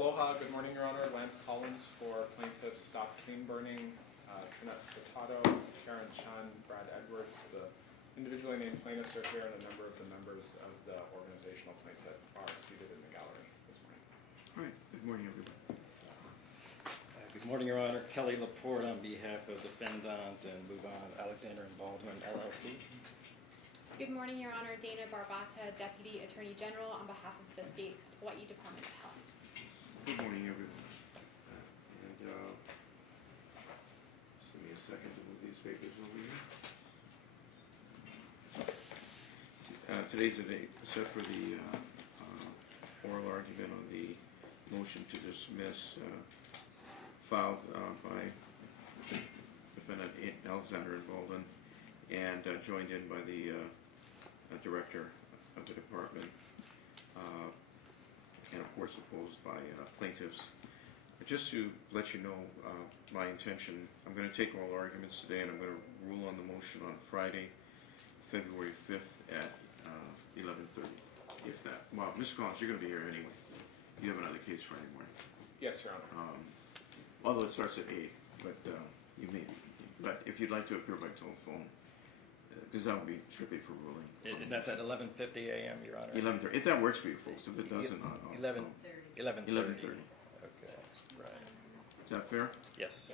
Aloha, good morning, Your Honor. Lance Collins for plaintiffs Stop Cane Burning, Trinette Furtado, Sharon Chun, Brad Edwards. The individually named plaintiffs are here, and a number of the members of the organizational plaintiff are seated in the gallery this morning. All right, good morning, everybody. Good morning, Your Honor. Kelly Laporte on behalf of defendant and move on Alexander Baldwin, LLC. Good morning, Your Honor. Dana Barbata, Deputy Attorney General on behalf of the State Hawaii Department of Health. Good morning, everyone. And just give me a second to move these papers over here. Today's the date set for the oral argument on the motion to dismiss filed by defendant Alexander Baldwin and joined in by the director of the department, and of course opposed by plaintiffs. Just to let you know my intention, I'm going to take oral arguments today, and I'm going to rule on the motion on Friday, February 5th at 11:30, if that. Well, Ms. Collins, you're going to be here anyway. You have another case Friday morning. Yes, Your Honor. Although it starts at 8, but you may be. But if you'd like to appear by telephone, because that would be strictly for ruling. And that's at 11:50 a.m., Your Honor? 11:30. If that works for you folks. If it doesn't, 11:30. Okay, right. Is that fair? Yes.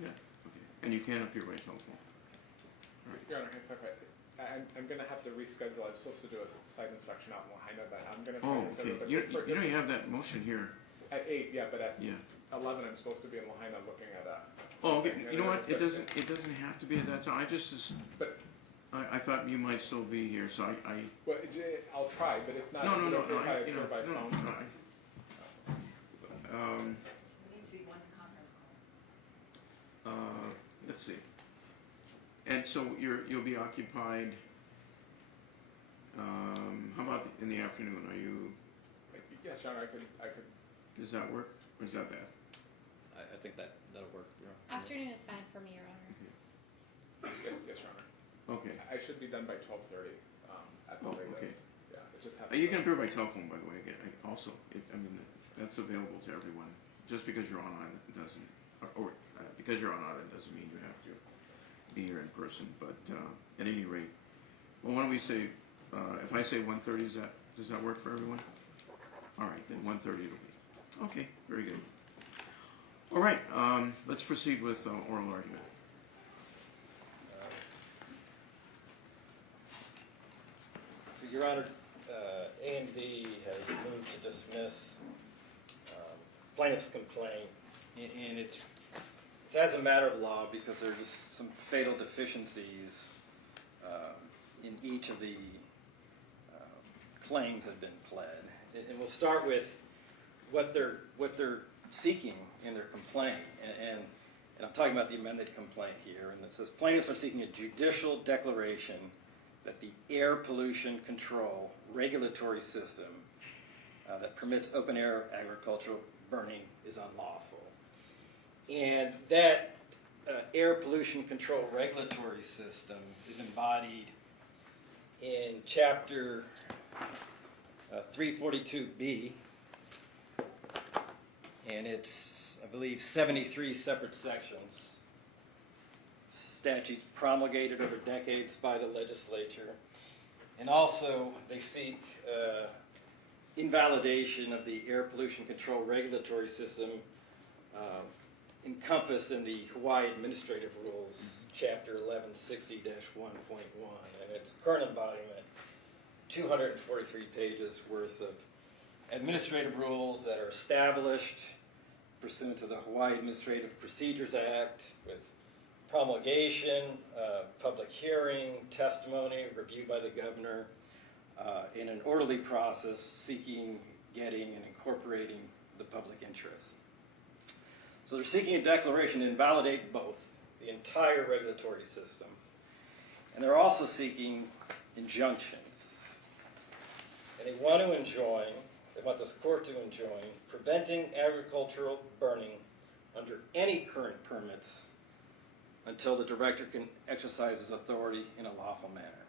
Yeah. Okay. And you can appear by telephone. Right. Your Honor, I'm going to have to reschedule. I was supposed to do a site inspection out in Lahaina, but I'm going to try to reschedule. Okay. You know you have that motion here. At 8, yeah, but at 11 I'm supposed to be in Lahaina looking at a... Oh, okay. You know what? It doesn't have to be at that time. I thought you might still be here, so I Well, I'll try, but if not, no, if I appear by phone. No. It needs to be one conference call. Let's see. And so you'll be occupied. How about in the afternoon? Are you? Yes, Your Honor. I could. Does that work, or is that bad? I think that'll work, Your Honor. Afternoon is fine for me, Your Honor. Yes, Your Honor. Okay. I should be done by 12:30 at the latest. Okay. Yeah, it just You can appear by telephone, by the way. Also, I mean, that's available to everyone. Just because you're on island doesn't, because you're on island doesn't mean you have to be here in person. But at any rate, well, why don't we say, if I say 1:30, does that work for everyone? All right, then 1:30 it'll be. Okay, very good. All right, let's proceed with oral argument. So, Your Honor, A&B has moved to dismiss plaintiff's complaint, and it's as a matter of law because there are just some fatal deficiencies in each of the claims that have been pled. And we'll start with what they're seeking in their complaint, and I'm talking about the amended complaint here, and it says plaintiffs are seeking a judicial declaration that the air pollution control regulatory system that permits open-air agricultural burning is unlawful. And that air pollution control regulatory system is embodied in Chapter 342B, and it's, I believe, 73 separate sections. Statutes promulgated over decades by the legislature. And also, they seek invalidation of the air pollution control regulatory system encompassed in the Hawaii Administrative Rules, Chapter 1160-1.1, and its current embodiment, 243 pages worth of administrative rules that are established pursuant to the Hawaii Administrative Procedures Act with promulgation, public hearing, testimony, review by the governor, in an orderly process seeking, getting, and incorporating the public interest. So they're seeking a declaration to invalidate both, the entire regulatory system, and they're also seeking injunctions. And they want to enjoin, they want this court to enjoin, preventing agricultural burning under any current permits until the director can exercise his authority in a lawful manner.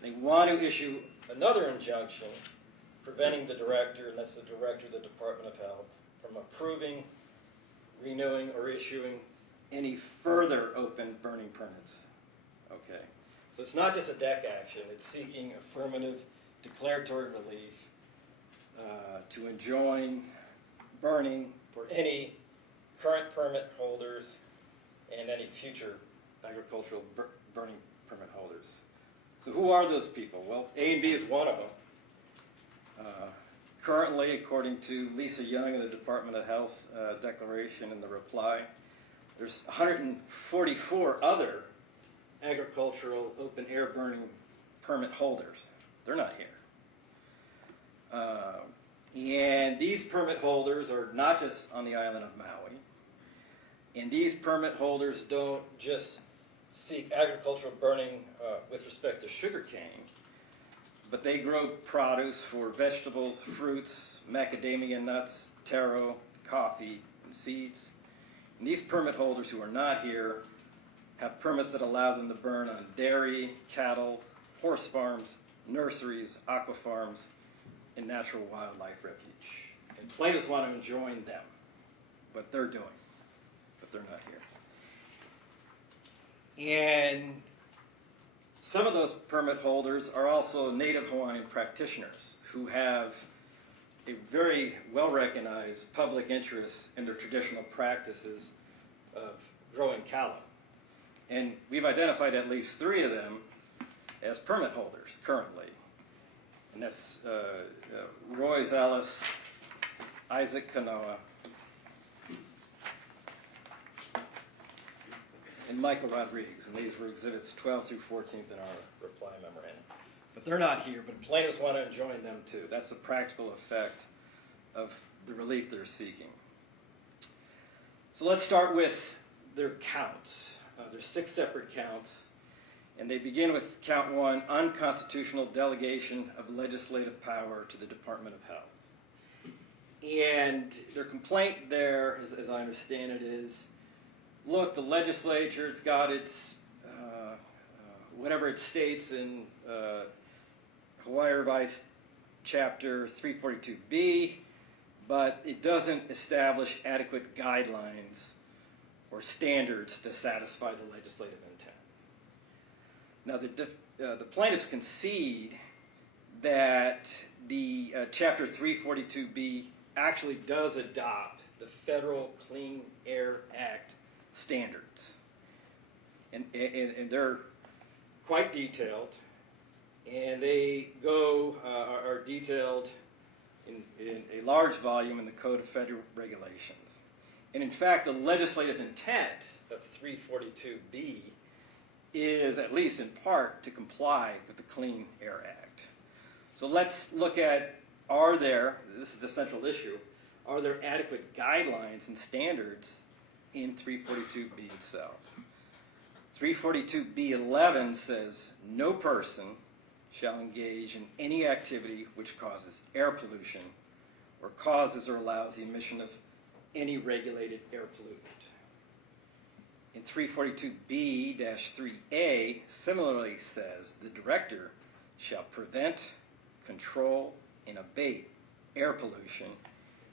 They want to issue another injunction preventing the director, and that's the director of the Department of Health, from approving, renewing, or issuing any further open burning permits. Okay. So it's not just a deck action, it's seeking affirmative declaratory relief to enjoin burning for any current permit holders and any future agricultural burning permit holders. So who are those people? Well, A and B is one of them. Currently, according to Lisa Young in the Department of Health declaration in the reply, there's 144 other agricultural open air burning permit holders. They're not here. And these permit holders are not just on the island of Maui. And these permit holders don't just seek agricultural burning with respect to sugarcane, but they grow produce for vegetables, fruits, macadamia nuts, taro, coffee, and seeds. And these permit holders who are not here have permits that allow them to burn on dairy, cattle, horse farms, nurseries, aqua farms, and natural wildlife refuge. And plaintiffs want to enjoin them, what they're doing, but they're not here. And some of those permit holders are also Native Hawaiian practitioners who have a very well-recognized public interest in their traditional practices of growing kalo. And we've identified at least 3 of them as permit holders currently. And that's Roy Zallis, Isaac Kanoa, and Michael Rodriguez. And these were exhibits 12 through 14 in our reply memorandum. But they're not here, but plaintiffs want to enjoin them too. That's the practical effect of the relief they're seeking. So let's start with their counts. There's 6 separate counts, and they begin with count 1, unconstitutional delegation of legislative power to the Department of Health. And their complaint there, as I understand it, is, look, the legislature's got its, whatever it states in Hawaii Revised Chapter 342B, but it doesn't establish adequate guidelines or standards to satisfy the legislative intent. Now, the plaintiffs concede that the Chapter 342B actually does adopt the Federal Clean Air Act standards. And they're quite detailed, and they are detailed in a large volume in the Code of Federal Regulations. And in fact, the legislative intent of 342B is, at least in part, to comply with the Clean Air Act. So let's look at, this is the central issue, are there adequate guidelines and standards in 342B itself? 342B11 says, no person shall engage in any activity which causes air pollution or causes or allows the emission of any regulated air pollutant. In 342B-3A similarly says the director shall prevent, control, and abate air pollution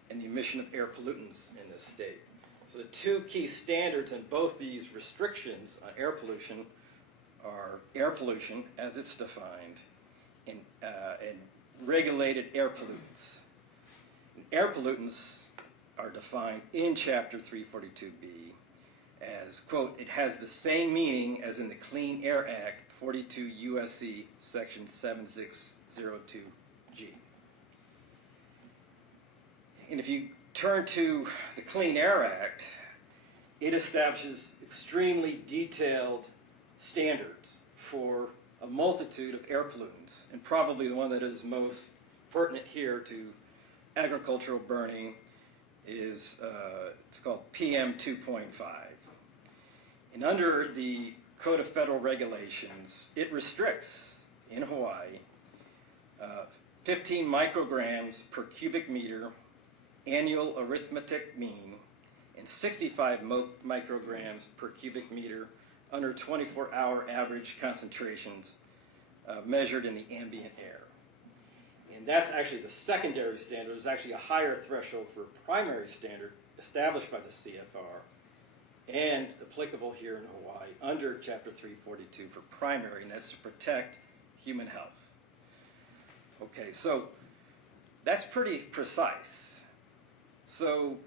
and the emission of air pollutants in this state. So the 2 key standards in both these restrictions on air pollution are air pollution, as it's defined, and regulated air pollutants. And air pollutants are defined in Chapter 342B as, quote, it has the same meaning as in the Clean Air Act, 42 U.S.C. Section 7602G. And if you turn to the Clean Air Act, it establishes extremely detailed standards for a multitude of air pollutants, and probably the one that is most pertinent here to agricultural burning is, it's called PM 2.5. And under the Code of Federal Regulations, it restricts, in Hawaii, 15 micrograms per cubic meter annual arithmetic mean and 65 micrograms per cubic meter under 24-hour average concentrations measured in the ambient air. And that's actually the secondary standard. There's actually a higher threshold for a primary standard established by the CFR and applicable here in Hawaii under Chapter 342 for primary, and that's to protect human health. Okay, so that's pretty precise. So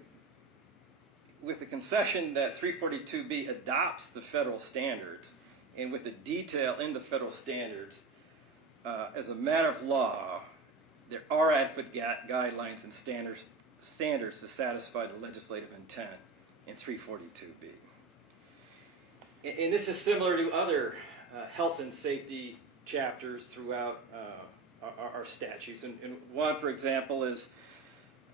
with the concession that 342B adopts the federal standards, and with the detail in the federal standards, as a matter of law, there are adequate guidelines and standards to satisfy the legislative intent in 342B. And this is similar to other health and safety chapters throughout our statutes. And one, for example, is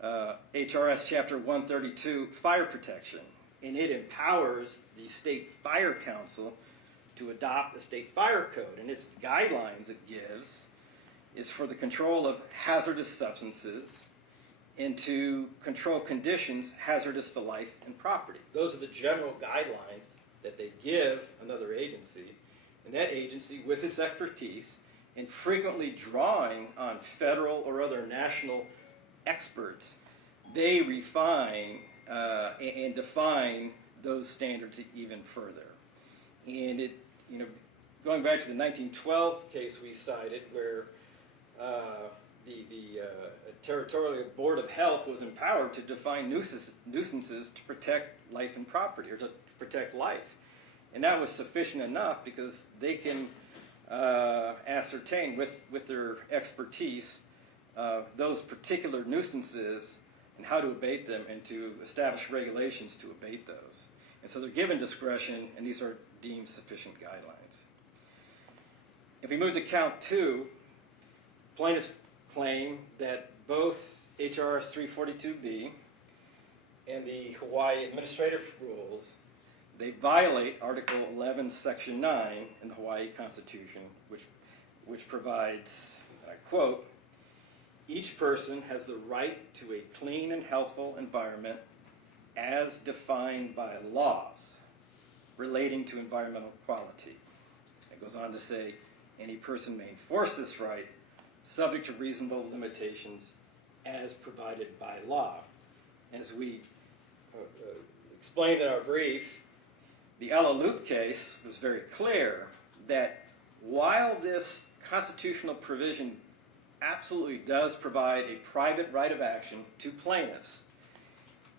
HRS Chapter 132, Fire Protection. And it empowers the State Fire Council to adopt a state fire code. And its guidelines it gives is for the control of hazardous substances and to control conditions hazardous to life and property. Those are the general guidelines that they give another agency. And that agency, with its expertise, and frequently drawing on federal or other national experts, they refine and define those standards even further. And it, going back to the 1912 case we cited, where the Territorial Board of Health was empowered to define nuisances to protect life and property, or to protect life. And that was sufficient enough because they can ascertain with their expertise those particular nuisances and how to abate them, and to establish regulations to abate those. And so they're given discretion, and these are deemed sufficient guidelines. If we move to count 2, plaintiffs claim that both HRS 342B and the Hawaii Administrative Rules, they violate Article 11, Section 9 in the Hawaii Constitution, which provides, and I quote, "Each person has the right to a clean and healthful environment as defined by laws relating to environmental quality." It goes on to say, "Any person may enforce this right subject to reasonable limitations as provided by law." As we explained in our brief, the Ella Loop case was very clear that while this constitutional provision absolutely does provide a private right of action to plaintiffs,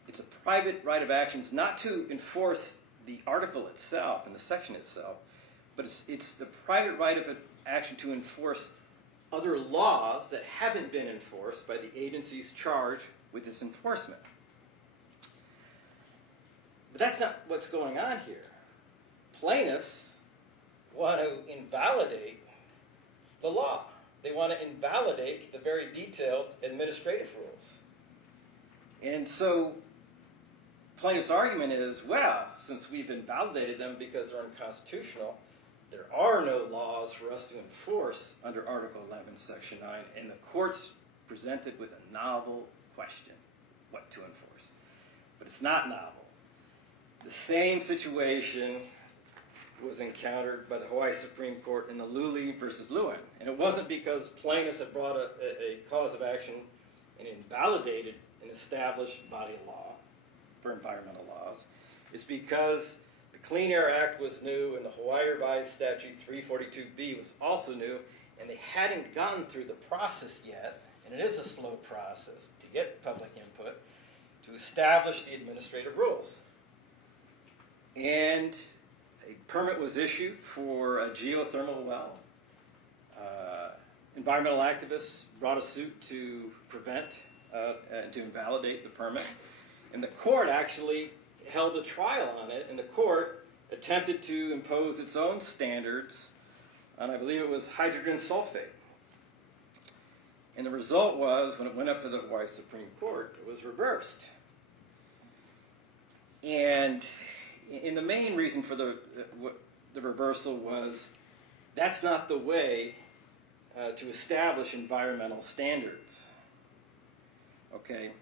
it's a private right of action. It's not to enforce the article itself and the section itself, but it's the private right of action to enforce other laws that haven't been enforced by the agencies charged with this enforcement. But that's not what's going on here. Plaintiffs want to invalidate the law. They want to invalidate the very detailed administrative rules. And so plaintiff's argument is, well, since we've invalidated them because they're unconstitutional, there are no laws for us to enforce under Article 11, Section 9, and the court's presented with a novel question, what to enforce. But it's not novel. The same situation was encountered by the Hawaii Supreme Court in the Luli versus Lewin. And it wasn't because plaintiffs had brought a cause of action and invalidated an established body of law for environmental laws. It's because the Clean Air Act was new and the Hawaii Revised Statute 342B was also new, and they hadn't gotten through the process yet, and it is a slow process to get public input, to establish the administrative rules. And a permit was issued for a geothermal well. Environmental activists brought a suit to prevent and to invalidate the permit. And the court actually held a trial on it, and the court attempted to impose its own standards on, I believe it was hydrogen sulfate. And the result was, when it went up to the Hawaii Supreme Court, it was reversed. And the main reason for the reversal was that's not the way to establish environmental standards. Okay?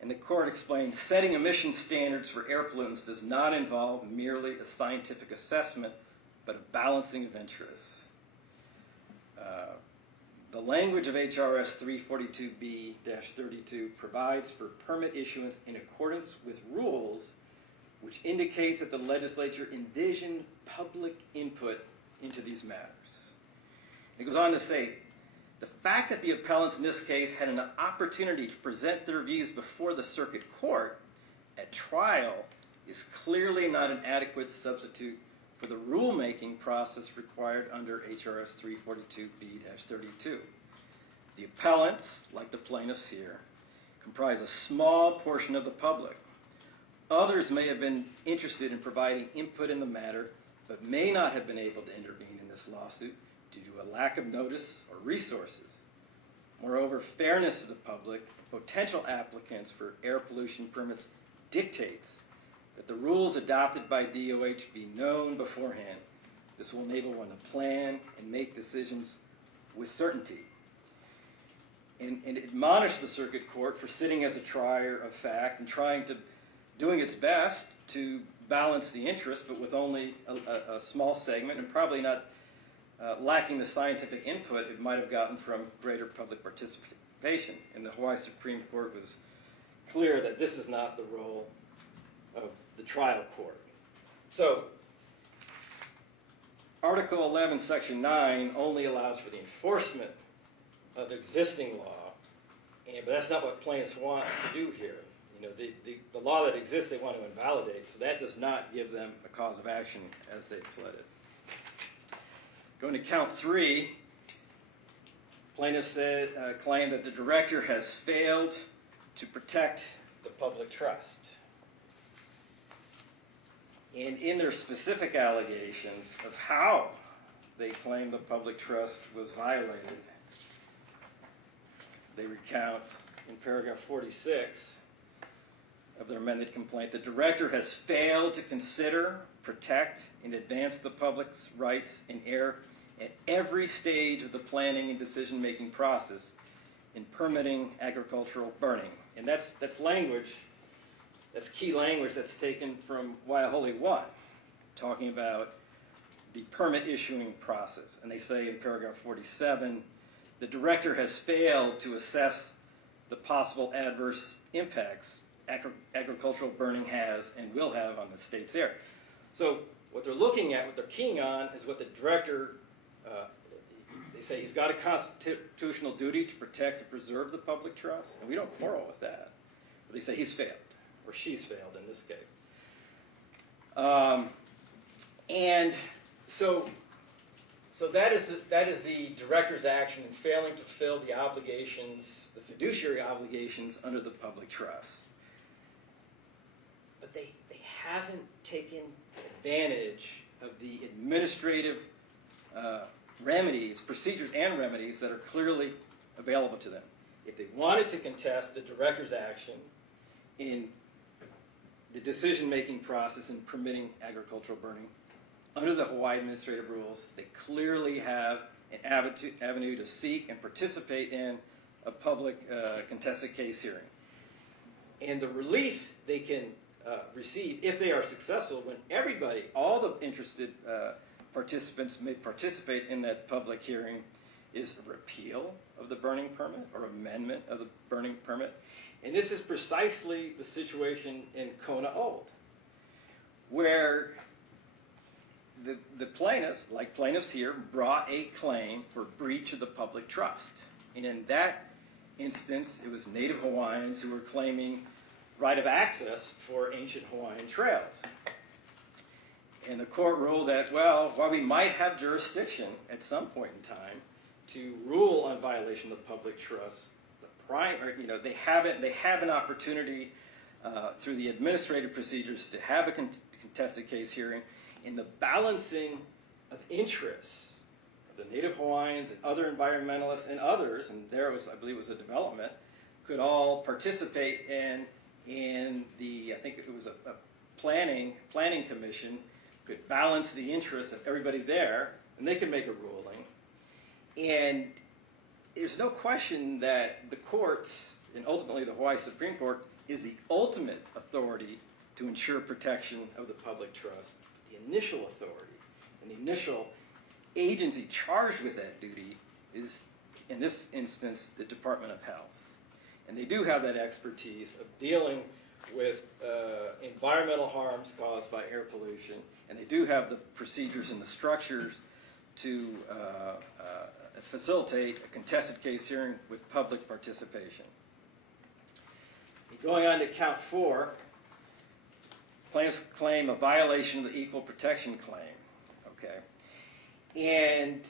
And the court explained, setting emission standards for air pollutants does not involve merely a scientific assessment, but a balancing of interests. the language of HRS 342B-32 provides for permit issuance in accordance with rules which indicates that the legislature envisioned public input into these matters. It goes on to say, the fact that the appellants in this case had an opportunity to present their views before the circuit court at trial is clearly not an adequate substitute for the rulemaking process required under HRS 342B-32. The appellants, like the plaintiffs here, comprise a small portion of the public. Others may have been interested in providing input in the matter, but may not have been able to intervene in this lawsuit due to a lack of notice or resources. Moreover, fairness to the public, potential applicants for air pollution permits dictates that the rules adopted by DOH be known beforehand. This will enable one to plan and make decisions with certainty. And admonish the circuit court for sitting as a trier of fact and doing its best to balance the interest, but with only a small segment and probably not lacking the scientific input it might have gotten from greater public participation. And the Hawaii Supreme Court was clear that this is not the role of the trial court. So, Article 11, Section 9 only allows for the enforcement of existing law, but that's not what plaintiffs want to do here. You know, the law that exists they want to invalidate, so that does not give them a cause of action as they pled it. Going to count 3, plaintiffs claim that the director has failed to protect the public trust. And in their specific allegations of how they claim the public trust was violated, they recount in paragraph 46 of their amended complaint, the director has failed to consider, protect, and advance the public's rights in air at every stage of the planning and decision-making process in permitting agricultural burning. And that's language, that's key language that's taken from Waiahole 1, talking about the permit issuing process. And they say in paragraph 47, the director has failed to assess the possible adverse impacts agricultural burning has and will have on the state's air. So what they're looking at, what they're keying on, is what the director, they say he's got a constitutional duty to protect and preserve the public trust, and we don't quarrel with that. But they say he's failed, or she's failed in this case. And so that is the director's action in failing to fulfill the obligations, the fiduciary obligations under the public trust. But they haven't taken advantage of the administrative remedies, procedures and remedies that are clearly available to them. If they wanted to contest the director's action in the decision-making process in permitting agricultural burning, under the Hawaii administrative rules, they clearly have an avenue to seek and participate in a public contested case hearing. And the relief they can receive, if they are successful, when everybody, all the interested participants may participate in that public hearing, is a repeal of the burning permit or amendment of the burning permit. And this is precisely the situation in Kona Old, where the plaintiffs, like plaintiffs here, brought a claim for breach of the public trust. And in that instance, it was Native Hawaiians who were claiming right of access for ancient Hawaiian trails. And the court ruled that, well, while we might have jurisdiction at some point in time to rule on violation of public trust, they have an opportunity through the administrative procedures to have a contested case hearing. In the balancing of interests of the Native Hawaiians and other environmentalists and others, and there was, I believe it was a development, could all participate in the, I think it was a planning commission, could balance the interests of everybody there, and they could make a ruling. And there's no question that the courts, and ultimately the Hawaii Supreme Court, is the ultimate authority to ensure protection of the public trust. The initial authority and the initial agency charged with that duty is in this instance, the Department of Health. And they do have that expertise of dealing with environmental harms caused by air pollution, and they do have the procedures and the structures to facilitate a contested case hearing with public participation. Going on to count 4, plaintiffs claim a violation of the equal protection claim. Okay, and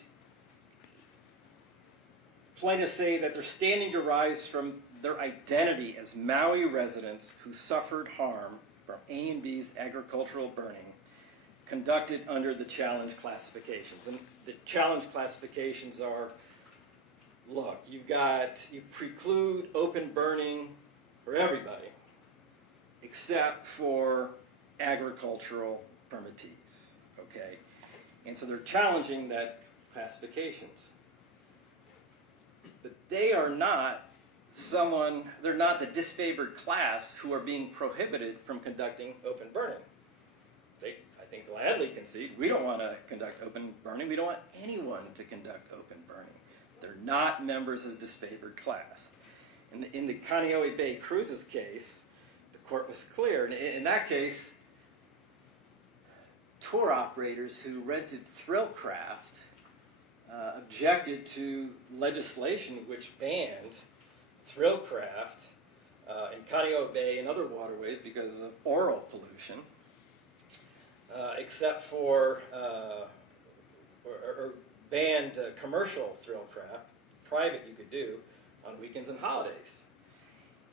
plaintiffs say that their standing derives from their identity as Maui residents who suffered harm from A&B's agricultural burning conducted under the challenge classifications. And the challenge classifications are, look, you preclude open burning for everybody except for agricultural permittees, okay? And so they're challenging that classifications. But they are not they're not the disfavored class who are being prohibited from conducting open burning. They, I think, gladly concede, we don't want to conduct open burning. We don't want anyone to conduct open burning. They're not members of the disfavored class. In the Kaneohe Bay Cruises case, the court was clear. In that case, tour operators who rented Thrillcraft objected to legislation which banned Thrillcraft in Kaneohe Bay and other waterways because of oral pollution, except for, or banned commercial Thrillcraft, private you could do, on weekends and holidays.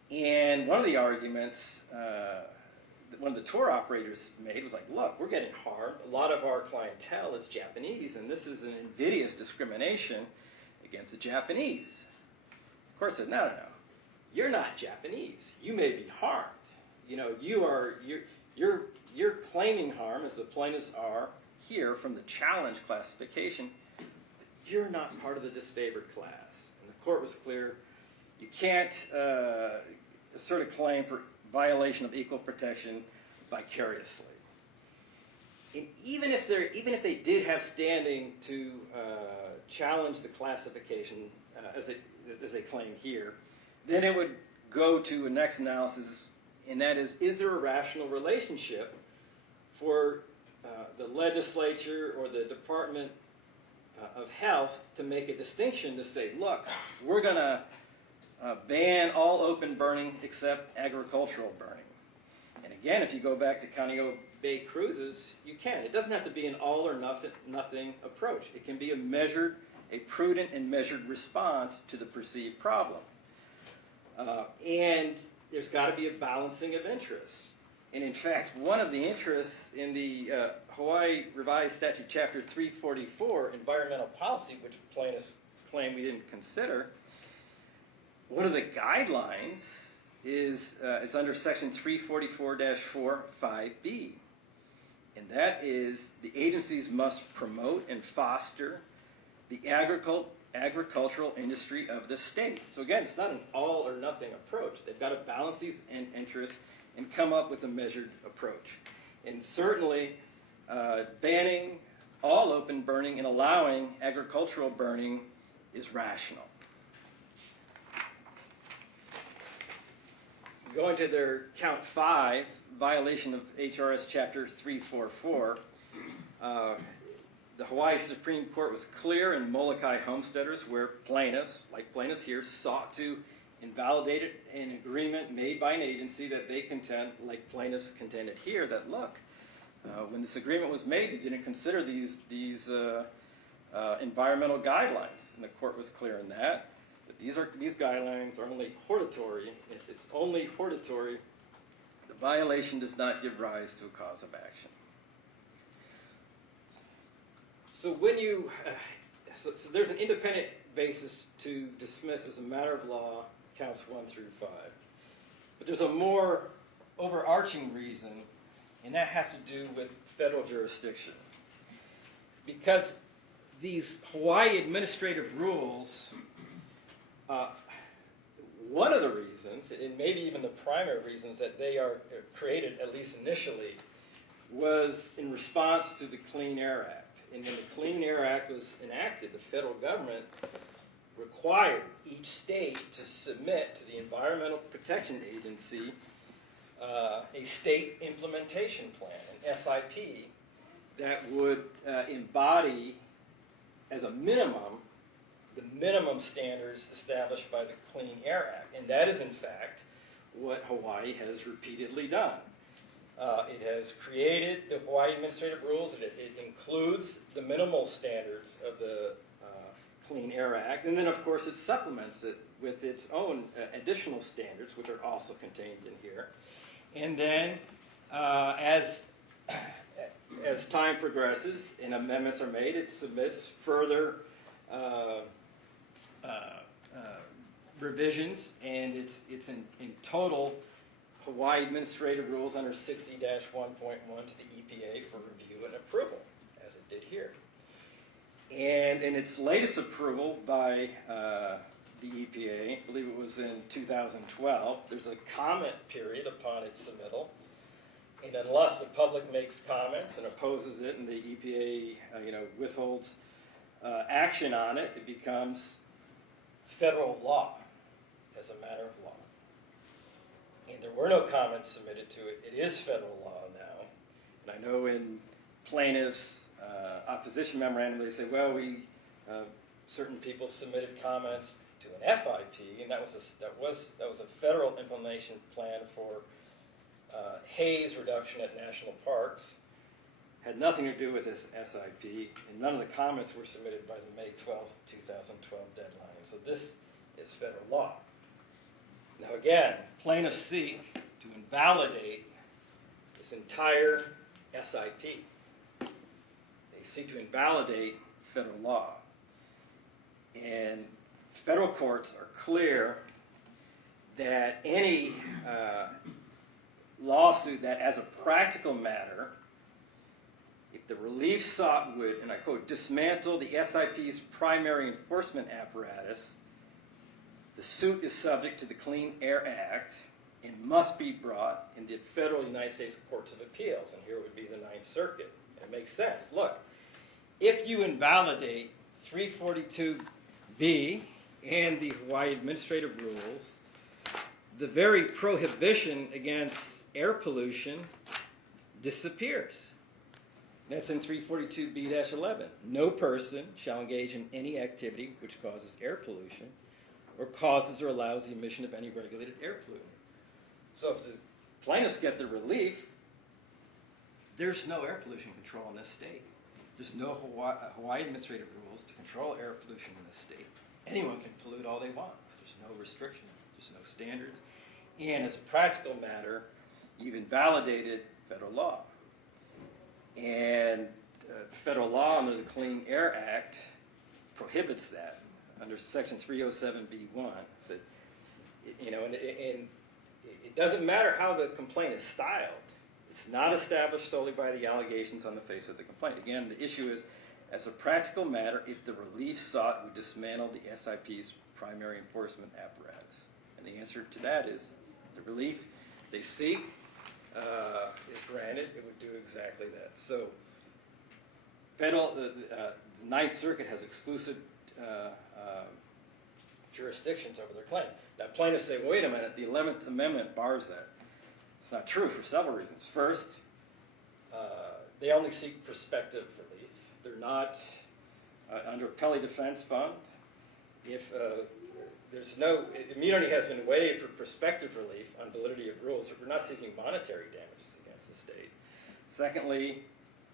And one of the arguments that one of the tour operators made was like, look, we're getting harmed. A lot of our clientele is Japanese, and this is an invidious discrimination against the Japanese. The court said, no, you're not Japanese. You may be harmed. You know, you're claiming harm, as the plaintiffs are here from the challenge classification, but you're not part of the disfavored class. And the court was clear, you can't assert a claim for violation of equal protection vicariously. And even if they did have standing to challenge the classification as they claim here, then it would go to a next analysis, and that is there a rational relationship for the legislature or the Department of Health to make a distinction to say, look, we're going to ban all open burning except agricultural burning. And again, if you go back to Kaneohe Bay Cruises, you can. It doesn't have to be an all or nothing approach. It can be a prudent and measured response to the perceived problem. And there's got to be a balancing of interests. And in fact, one of the interests in the Hawaii Revised Statute Chapter 344, Environmental Policy, which plaintiffs claim we didn't consider, one of the guidelines is under Section 344-4(5)(b). And that is, the agencies must promote and foster the agricultural industry of the state. So again, it's not an all or nothing approach. They've got to balance these interests and come up with a measured approach. And certainly, banning all open burning and allowing agricultural burning is rational. Going to their count 5, violation of HRS Chapter 344, the Hawaii Supreme Court was clear in Molokai Homesteaders, where plaintiffs, like plaintiffs here, sought to invalidate an agreement made by an agency that they contend, like plaintiffs contended here, that look, when this agreement was made, you didn't consider these environmental guidelines, and the court was clear in that. But these guidelines are only hortatory. If it's only hortatory, the violation does not give rise to a cause of action. So when you, so there's an independent basis to dismiss as a matter of law counts 1 through 5. But there's a more overarching reason, and that has to do with federal jurisdiction. Because these Hawaii administrative rules, one of the reasons, and maybe even the primary reasons that they are created, at least initially, was in response to the Clean Air Act. And when the Clean Air Act was enacted, the federal government required each state to submit to the Environmental Protection Agency a state implementation plan, an SIP, that would embody, as a minimum, the minimum standards established by the Clean Air Act. And that is, in fact, what Hawaii has repeatedly done. It has created the Hawaii Administrative Rules. It includes the minimal standards of the Clean Air Act. And then, of course, it supplements it with its own additional standards, which are also contained in here. And then, as time progresses and amendments are made, it submits further revisions, and it's in total Hawaii Administrative Rules under 60-1.1 to the EPA for review and approval, as it did here. And in its latest approval by the EPA, I believe it was in 2012, there's a comment period upon its submittal. And unless the public makes comments and opposes it, and the EPA, withholds action on it, it becomes federal law as a matter of law. And there were no comments submitted to it. It is federal law now. And I know in plaintiffs' opposition memorandum, they say, well, certain people submitted comments to an FIP, and that was a federal implementation plan for haze reduction at national parks. Had nothing to do with this SIP, and none of the comments were submitted by the May 12, 2012 deadline. So this is federal law. Now again, plaintiffs seek to invalidate this entire SIP. They seek to invalidate federal law. And federal courts are clear that any lawsuit that, as a practical matter, if the relief sought would, and I quote, dismantle the SIP's primary enforcement apparatus, the suit is subject to the Clean Air Act and must be brought in the federal United States Courts of Appeals, and here would be the Ninth Circuit. It makes sense. Look, if you invalidate 342B and the Hawaii Administrative Rules, the very prohibition against air pollution disappears. That's in 342B-11. No person shall engage in any activity which causes air pollution or causes or allows the emission of any regulated air pollutant. So if the plaintiffs get the relief, there's no air pollution control in this state. There's no Hawaii Administrative Rules to control air pollution in this state. Anyone can pollute all they want. There's no restriction. There's no standards. And as a practical matter, you've invalidated federal law. And federal law under the Clean Air Act prohibits that under Section 307B1. So, and it doesn't matter how the complaint is styled. It's not established solely by the allegations on the face of the complaint. Again, the issue is, as a practical matter, if the relief sought would dismantle the SIP's primary enforcement apparatus. And the answer to that is, the relief they seek is granted, it would do exactly that. So, the Ninth Circuit has exclusive jurisdictions over their claim. Now, plaintiffs say, well, wait a minute, the 11th Amendment bars that. It's not true for several reasons. First, they only seek prospective relief. They're not under Appellee Defense Fund. If there's no immunity has been waived for prospective relief on validity of rules, we're not seeking monetary damages against the state. Secondly,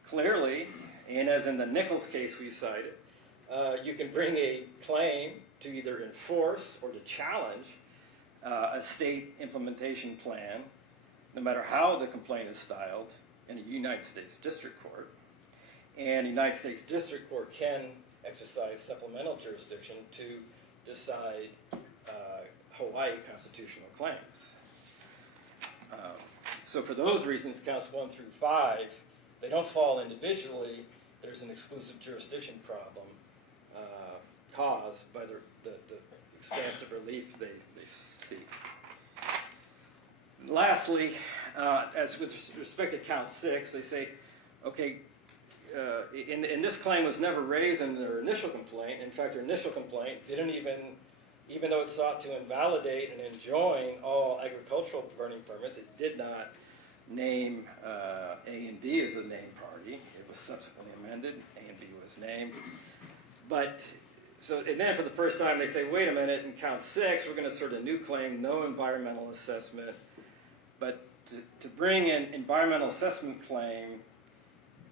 clearly, and as in the Nichols case we cited, you can bring a claim to either enforce or to challenge a state implementation plan, no matter how the complaint is styled, in a United States District Court. And a United States District Court can exercise supplemental jurisdiction to decide Hawaii constitutional claims. So for those reasons, counts 1 through 5, they don't fall individually. There's an exclusive jurisdiction problem caused by the expansive relief they seek. Lastly, as with respect to count 6, they say, okay, and this claim was never raised in their initial complaint. In fact, their initial complaint didn't even though it sought to invalidate and enjoin all agricultural burning permits, it did not name A and B as a named party. It was subsequently amended. A and B was named. But, and then for the first time they say, wait a minute, in count 6, we're going to assert a new claim, no environmental assessment. But to bring an environmental assessment claim,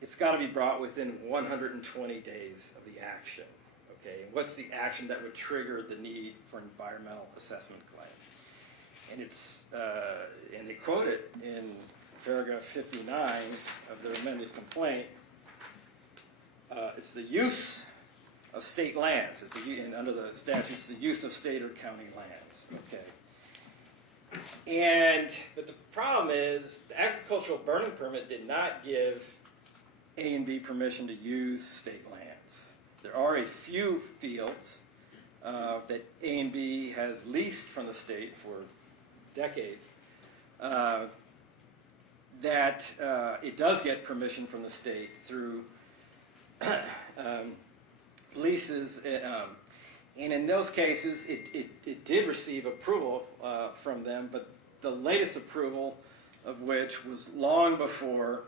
it's got to be brought within 120 days of the action. Okay, and what's the action that would trigger the need for an environmental assessment claim? And it's and they quote it in paragraph 59 of their amended complaint. It's the use of state lands. And under the statutes, the use of state or county lands. Okay. But the problem is, the agricultural burning permit did not give A and B permission to use state lands. There are a few fields that A and B has leased from the state for decades that it does get permission from the state through leases. And in those cases, it did receive approval from them, but the latest approval of which was long before,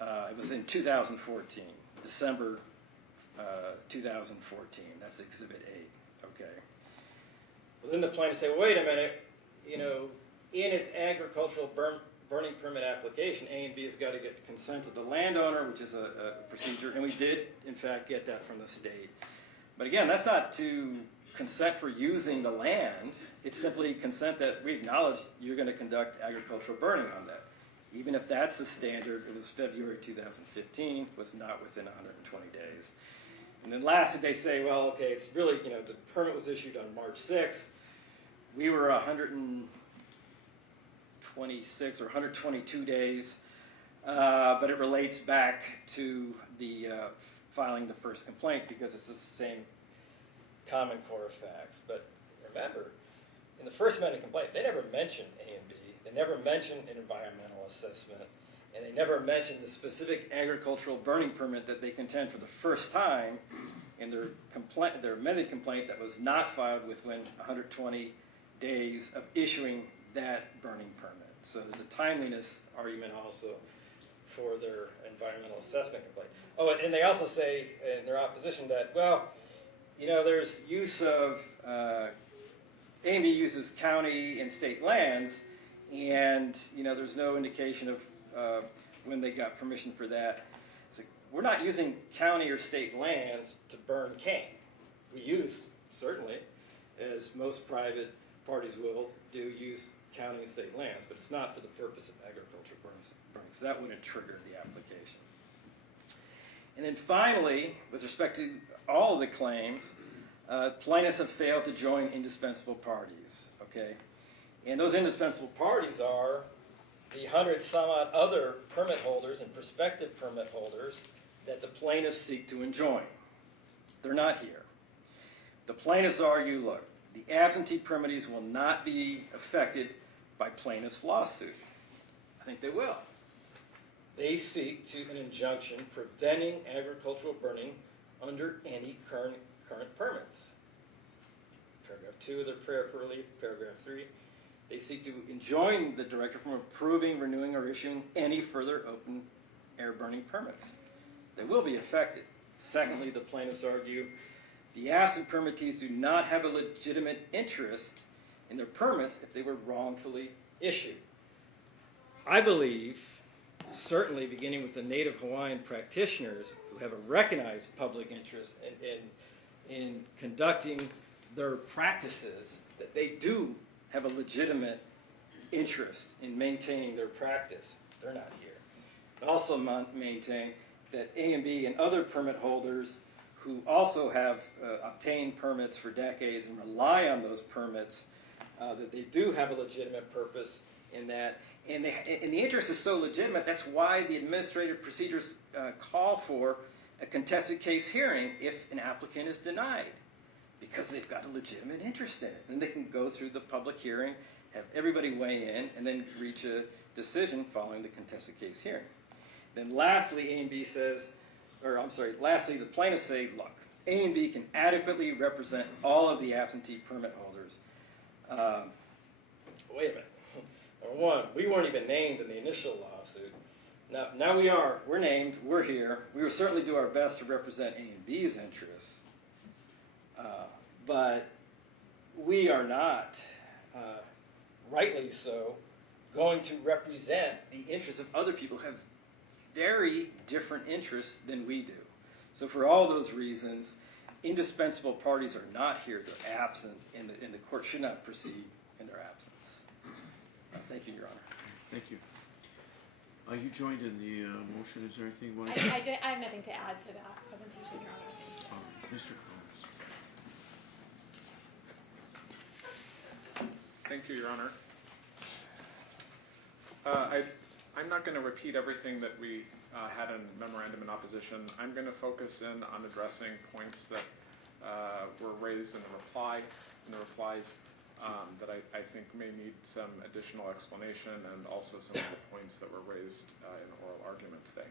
it was in 2014, December 2014. That's Exhibit 8, okay. Well, then the plaintiffs say, wait a minute, in its agricultural burning permit application, A and B has got to get consent of the landowner, which is a procedure, and we did, in fact, get that from the state. But again, that's not to consent for using the land. It's simply consent that we acknowledge you're going to conduct agricultural burning on that. Even if that's the standard, it was February 2015, was not within 120 days. And then lastly, they say, well, okay, it's really, the permit was issued on March 6th. We were 126 or 122 days, but it relates back to the filing the first complaint because it's the same common core of facts. But remember, in the first amendment complaint, they never mentioned A and B. They never mentioned an environmental assessment, and they never mentioned the specific agricultural burning permit that they contend for the first time in their amended complaint that was not filed within 120 days of issuing that burning permit. So there's a timeliness argument also for their environmental assessment complaint. Oh, and they also say in their opposition that, well, there's use of, A and B uses county and state lands, and, there's no indication of when they got permission for that. It's like, we're not using county or state lands to burn cane. We use, certainly, as most private parties will do, use county and state lands, but it's not for the purpose of agricultural burning. So that wouldn't trigger the application. And then finally, with respect to all of the claims, plaintiffs have failed to join indispensable parties, okay? And those indispensable parties are the 100-some-odd other permit holders and prospective permit holders that the plaintiffs seek to enjoin. They're not here. The plaintiffs argue, look, the absentee permittees will not be affected by plaintiffs' lawsuit. I think they will. They seek an injunction preventing agricultural burning under any current permits. Paragraph 2 of their prayer for relief, paragraph 3. They seek to enjoin the director from approving, renewing, or issuing any further open air burning permits. They will be affected. Secondly, the plaintiffs argue the absent permittees do not have a legitimate interest in their permits if they were wrongfully issued. I believe, certainly beginning with the Native Hawaiian practitioners who have a recognized public interest in conducting their practices, that they do have a legitimate interest in maintaining their practice. They're not here. I also maintain that A and B and other permit holders who also have obtained permits for decades and rely on those permits, that they do have a legitimate purpose in that. And the interest is so legitimate, that's why the administrative procedures call for a contested case hearing if an applicant is denied, because they've got a legitimate interest in it. And they can go through the public hearing, have everybody weigh in, and then reach a decision following the contested case hearing. Then lastly, A and B says lastly, the plaintiffs say, look, A and B can adequately represent all of the absentee permit holders. Wait a minute. Number one, we weren't even named in the initial lawsuit. Now we are. We're named. We're here. We will certainly do our best to represent A and B's interests. But we are not, rightly so, going to represent the interests of other people who have very different interests than we do. So for all those reasons, indispensable parties are not here. They're absent, and the court should not proceed in their absence. Thank you, Your Honor. Thank you. You joined in the motion. Is there anything you want I have nothing to add to that presentation, Your Honor. Mr. Collins. Thank you, Your Honor. I'm not going to repeat everything that we had in memorandum in opposition. I'm going to focus in on addressing points that were raised in the replies that I think may need some additional explanation, and also some of the points that were raised in oral argument today.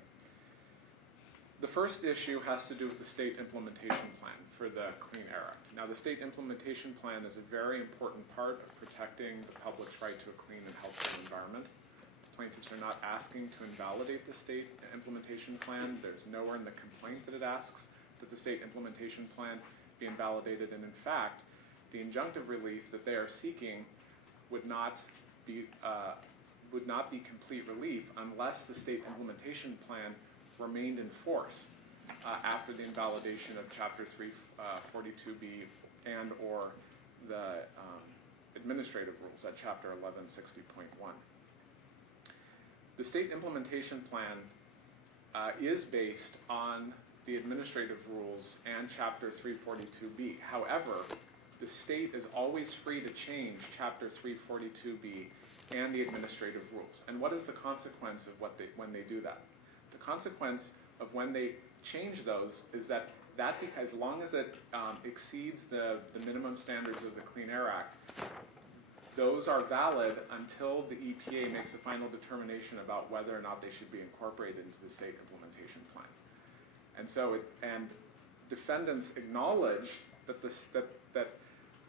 The first issue has to do with the state implementation plan for the Clean Air Act. Now, the state implementation plan is a very important part of protecting the public's right to a clean and healthful environment. Plaintiffs are not asking to invalidate the state implementation plan. There's nowhere in the complaint that it asks that the state implementation plan be invalidated, and in fact, the injunctive relief that they are seeking would not be complete relief unless the state implementation plan remained in force after the invalidation of Chapter 342B and or the administrative rules at Chapter 1160.1. The state implementation plan is based on the administrative rules and Chapter 342B. However, the state is always free to change Chapter 342B and the administrative rules. And what is the consequence of when they do that? The consequence of when they change those is that as long as it exceeds the minimum standards of the Clean Air Act, those are valid until the EPA makes a final determination about whether or not they should be incorporated into the state implementation plan. And so, and defendants acknowledge that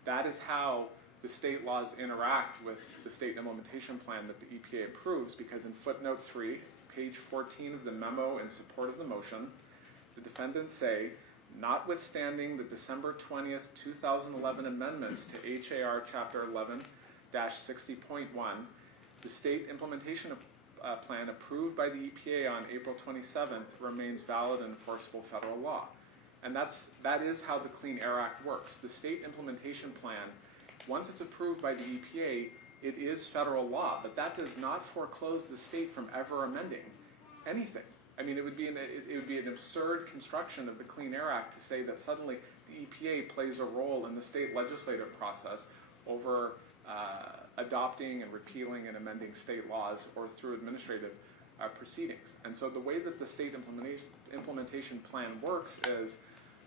that is how the state laws interact with the state implementation plan that the EPA approves, because in footnote 3, page 14 of the memo in support of the motion, the defendants say, notwithstanding the December 20th, 2011 amendments to HAR Chapter 11-60.1, the state implementation plan approved by the EPA on April 27th remains valid and enforceable federal law. And that is how the Clean Air Act works. The state implementation plan, once it's approved by the EPA, it is federal law, but that does not foreclose the state from ever amending anything. I mean, it would be an absurd construction of the Clean Air Act to say that suddenly the EPA plays a role in the state legislative process over adopting and repealing and amending state laws or through administrative proceedings. And so the way that the state implementation plan works is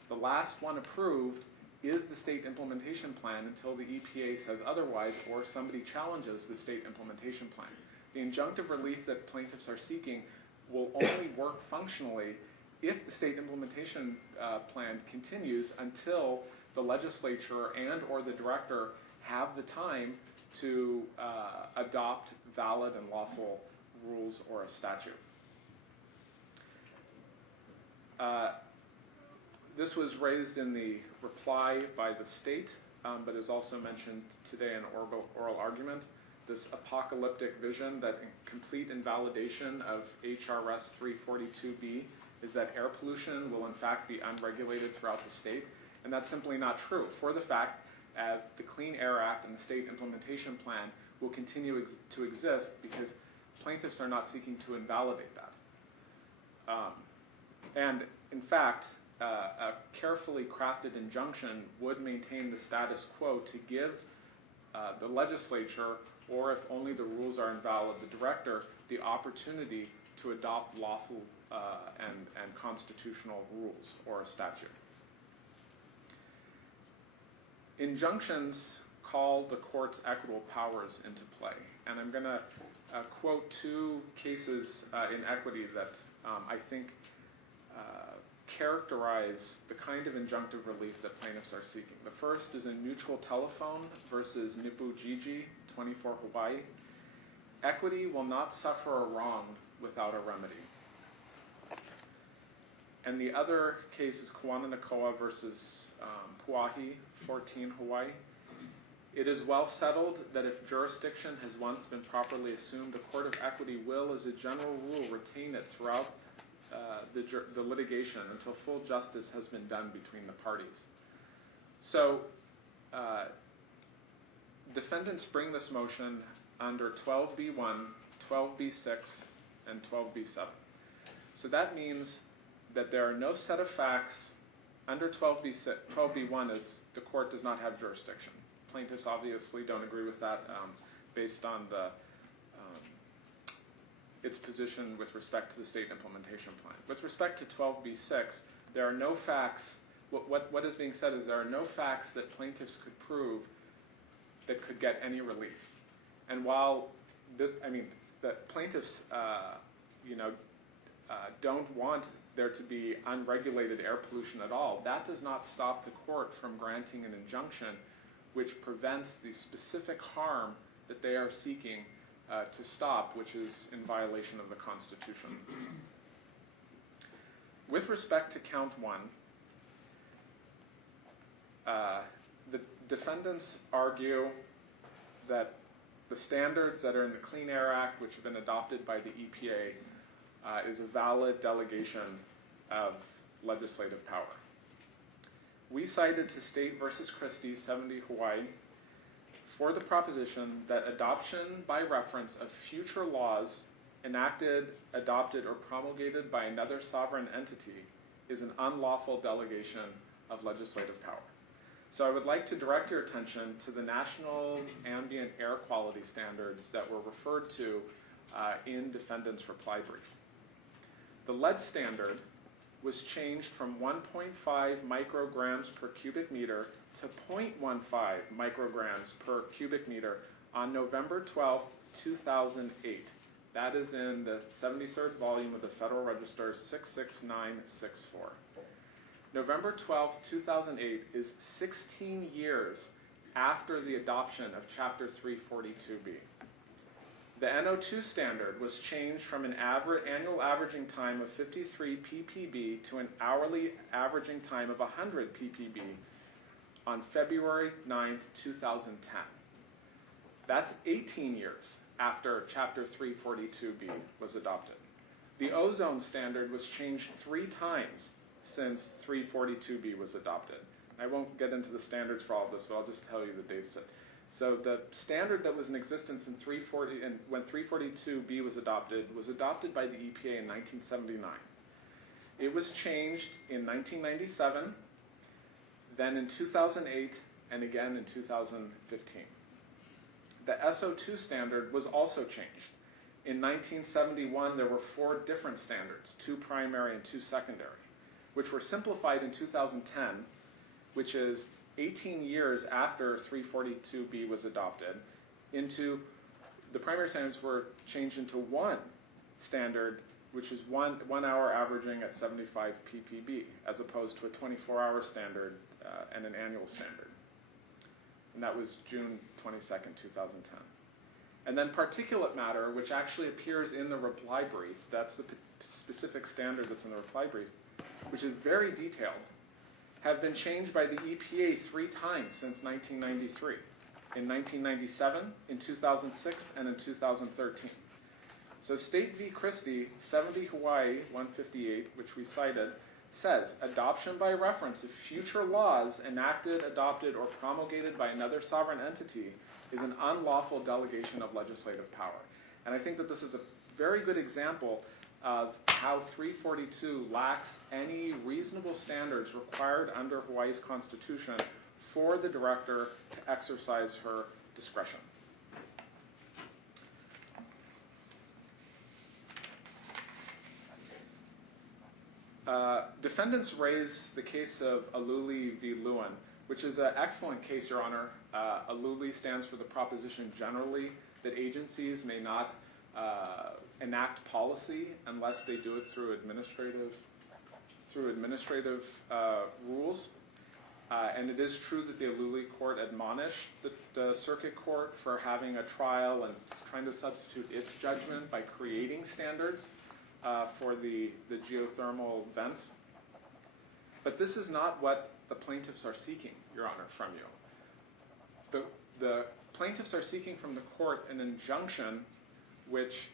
the last one approved is the state implementation plan until the EPA says otherwise or somebody challenges the state implementation plan. The injunctive relief that plaintiffs are seeking will only work functionally if the state implementation plan continues until the legislature and or the director have the time to adopt valid and lawful rules or a statute. This was raised in the reply by the state, but is also mentioned today in oral argument. This apocalyptic vision that complete invalidation of HRS 342B is that air pollution will in fact be unregulated throughout the state, and that's simply not true. For the fact the Clean Air Act and the state implementation plan will continue to exist because plaintiffs are not seeking to invalidate that. And in fact, a carefully crafted injunction would maintain the status quo to give the legislature, or if only the rules are invalid, the director, the opportunity to adopt lawful and constitutional rules or a statute. Injunctions call the court's equitable powers into play, and I'm going to quote two cases in equity that I think characterize the kind of injunctive relief that plaintiffs are seeking. The first is in Mutual Telephone versus Nippu Gigi, 24 Hawaii. Equity will not suffer a wrong without a remedy. And the other case is Kawananakoa versus Puahi, 14 Hawaii. It is well settled that if jurisdiction has once been properly assumed, a court of equity will, as a general rule, retain it throughout the litigation until full justice has been done between the parties. So, defendants bring this motion under 12b1, 12b6, and 12b7. So that means that there are no set of facts under 12b1 as the court does not have jurisdiction. Plaintiffs obviously don't agree with that based on its position with respect to the state implementation plan. With respect to 12b6, there are no facts. What is being said is there are no facts that plaintiffs could prove that could get any relief. And while the plaintiffs, don't want there to be unregulated air pollution at all, that does not stop the court from granting an injunction which prevents the specific harm that they are seeking to stop, which is in violation of the Constitution. With respect to count 1, the defendants argue that the standards that are in the Clean Air Act, which have been adopted by the EPA, is a valid delegation of legislative power. We cited to State versus Christie, 70 Hawaii, for the proposition that adoption by reference of future laws enacted, adopted, or promulgated by another sovereign entity is an unlawful delegation of legislative power. So I would like to direct your attention to the National Ambient Air Quality Standards that were referred to in defendant's reply brief. The lead standard was changed from 1.5 micrograms per cubic meter to 0.15 micrograms per cubic meter on November 12, 2008. That is in the 73rd volume of the Federal Register 66964. November 12, 2008 is 16 years after the adoption of Chapter 342B. The NO2 standard was changed from an annual averaging time of 53 ppb to an hourly averaging time of 100 ppb on February 9th, 2010. That's 18 years after Chapter 342B was adopted. The ozone standard was changed 3 times since 342B was adopted. I won't get into the standards for all of this, but I'll just tell you the dates. So the standard that was in existence in when 342B was adopted by the EPA in 1979. It was changed in 1997, then in 2008, and again in 2015. The SO2 standard was also changed. In 1971, there were 4 different standards, 2 primary and 2 secondary, which were simplified in 2010, which is 18 years after 342B was adopted, into the primary standards were changed into 1 standard, which is one hour averaging at 75 ppb, as opposed to a 24-hour standard and an annual standard. And that was June 22nd, 2010. And then particulate matter, which actually appears in the reply brief, that's the specific standard that's in the reply brief, which is very detailed, have been changed by the EPA 3 times since 1993. In 1997, in 2006, and in 2013. So State v. Christie, 70 Hawaii, 158, which we cited, says, adoption by reference of future laws enacted, adopted, or promulgated by another sovereign entity is an unlawful delegation of legislative power. And I think that this is a very good example of how 342 lacks any reasonable standards required under Hawaii's Constitution for the director to exercise her discretion. Defendants raise the case of Aluli v. Lewin, which is an excellent case, Your Honor. Aluli stands for the proposition generally that agencies may not through administrative rules. And it is true that the Aluli court admonished the circuit court for having a trial and trying to substitute its judgment by creating standards for the geothermal vents. But this is not what the plaintiffs are seeking, Your Honor, from you. The plaintiffs are seeking from the court an injunction which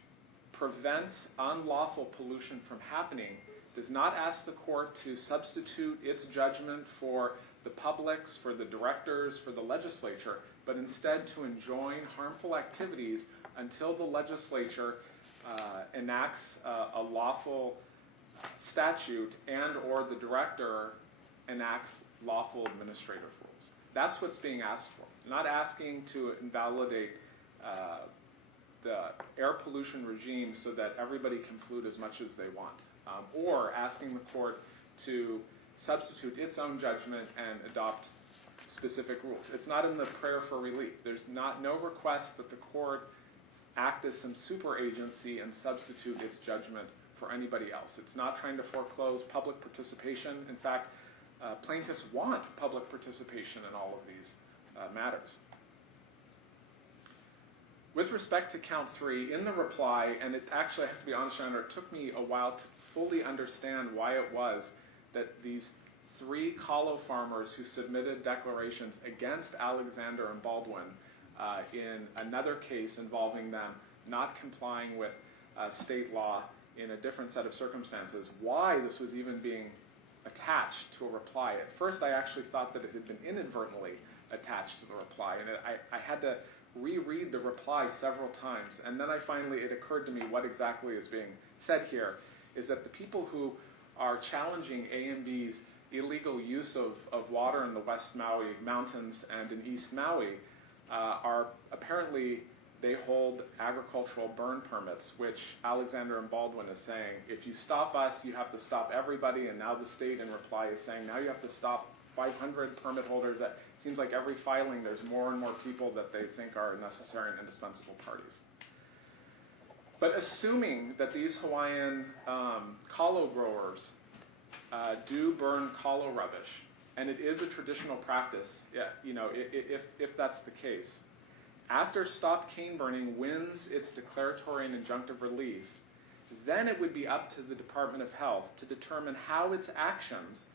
prevents unlawful pollution from happening, does not ask the court to substitute its judgment for the public's, for the directors, for the legislature, but instead to enjoin harmful activities until the legislature enacts a lawful statute and or the director enacts lawful administrative rules. That's what's being asked for. Not asking to invalidate the air pollution regime so that everybody can pollute as much as they want, or asking the court to substitute its own judgment and adopt specific rules. It's not in the prayer for relief. There's no request that the court act as some super agency and substitute its judgment for anybody else. It's not trying to foreclose public participation. In fact, plaintiffs want public participation in all of these matters. With respect to count 3, in the reply, and it actually, I have to be honest, Your Honor, it took me a while to fully understand why it was that these 3 Kahlo farmers who submitted declarations against Alexander and Baldwin in another case involving them not complying with state law in a different set of circumstances, why this was even being attached to a reply. At first, I actually thought that it had been inadvertently attached to the reply, and I had to reread the reply several times, and then it occurred to me what exactly is being said here is that the people who are challenging AMB's illegal use of water in the West Maui mountains and in East Maui are apparently, they hold agricultural burn permits, which Alexander and Baldwin is saying, if you stop us, you have to stop everybody, and now the state in reply is saying, now you have to stop 500 permit holders. It seems like every filing there's more and more people that they think are necessary and indispensable parties. But assuming that these Hawaiian Kahlo growers do burn Kahlo rubbish, and it is a traditional practice, if that's the case, after Stop Cane Burning wins its declaratory and injunctive relief, then it would be up to the Department of Health to determine how its actions,